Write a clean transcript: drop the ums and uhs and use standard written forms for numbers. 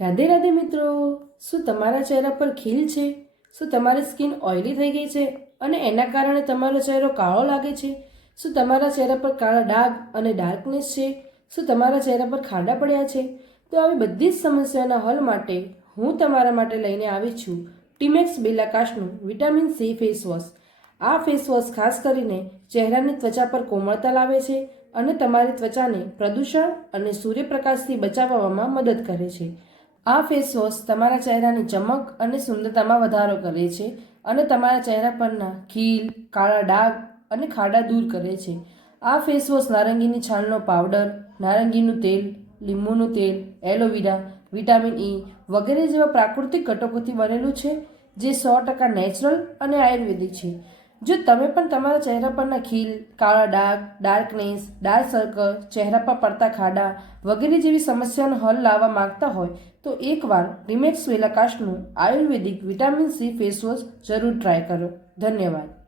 રાધે રાધે મિત્રો, શું તમારા ચહેરા પર ખીલ છે? શું તમારી સ્કિન ઓઇલી થઈ ગઈ છે અને એના કારણે તમારો ચહેરો કાળો લાગે છે? શું તમારા ચહેરા પર કાળા ડાઘ અને ડાર્કનેસ છે? શું તમારા ચહેરા પર ખાડા પડ્યા છે? તો આવી બધી જ સમસ્યાના હલ માટે હું તમારા માટે લઈને આવી છું ટીમેક્સ બેલાકાશનું વિટામિન સી ફેસ વોશ. આ ફેસ વોશ ખાસ કરીને ચહેરાની ત્વચા પર કોમળતા લાવે છે અને તમારી ત્વચાને પ્રદૂષણ અને સૂર્યપ્રકાશથી બચાવવામાં મદદ કરે છે. આ ફેસ વોશ તમારા ચહેરાની ચમક અને સુંદરતામાં વધારો કરે છે અને તમારા ચહેરા પરના ખીલ, કાળા ડાઘ અને ખાડા દૂર કરે છે. આ ફેસ વોશ નારંગીની છાલનો પાવડર, નારંગીનું તેલ, લીંબુનું તેલ, એલોવેરા, વિટામિન ઈ વગેરે જેવા પ્રાકૃતિક ઘટકોથી બનેલું છે, જે 100% નેચરલ અને આયુર્વેદિક છે. જો તમે પણ તમારા ચહેરા પરના ખીલ, કાળા ડાઘ, ડાર્કનેસ, ડાર્ક સર્કલ, ચહેરા પર પડતા ખાડા વગેરે જેવી સમસ્યાનો હલ લાવવા માંગતા હોય તો એકવાર ટીમેક્સ બેલાકાશનું આયુર્વેદિક વિટામિન સી ફેસ વોશ જરૂર ટ્રાય કરો. ધન્યવાદ.